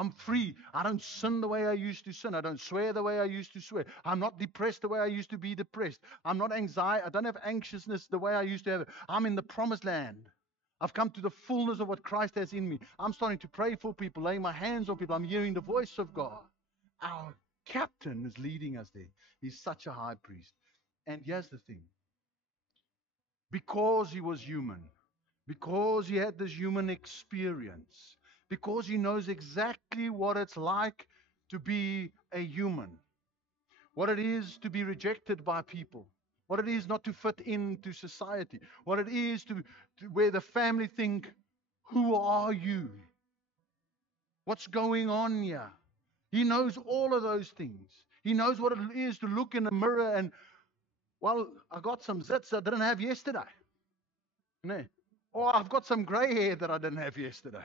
I'm free. I don't sin the way I used to sin. I don't swear the way I used to swear. I'm not depressed the way I used to be depressed. I'm not anxiety. I don't have anxiousness the way I used to have it. I'm in the promised land. I've come to the fullness of what Christ has in me. I'm starting to pray for people, laying my hands on people. I'm hearing the voice of God. Our captain is leading us there. He's such a high priest. And here's the thing. Because he was human, because he had this human experience, because he knows exactly what it's like to be a human, what it is to be rejected by people, what it is not to fit into society, what it is to where the family think, who are you? What's going on here? He knows all of those things. He knows what it is to look in the mirror and, well, I got some zits I didn't have yesterday. No. Or I've got some gray hair that I didn't have yesterday.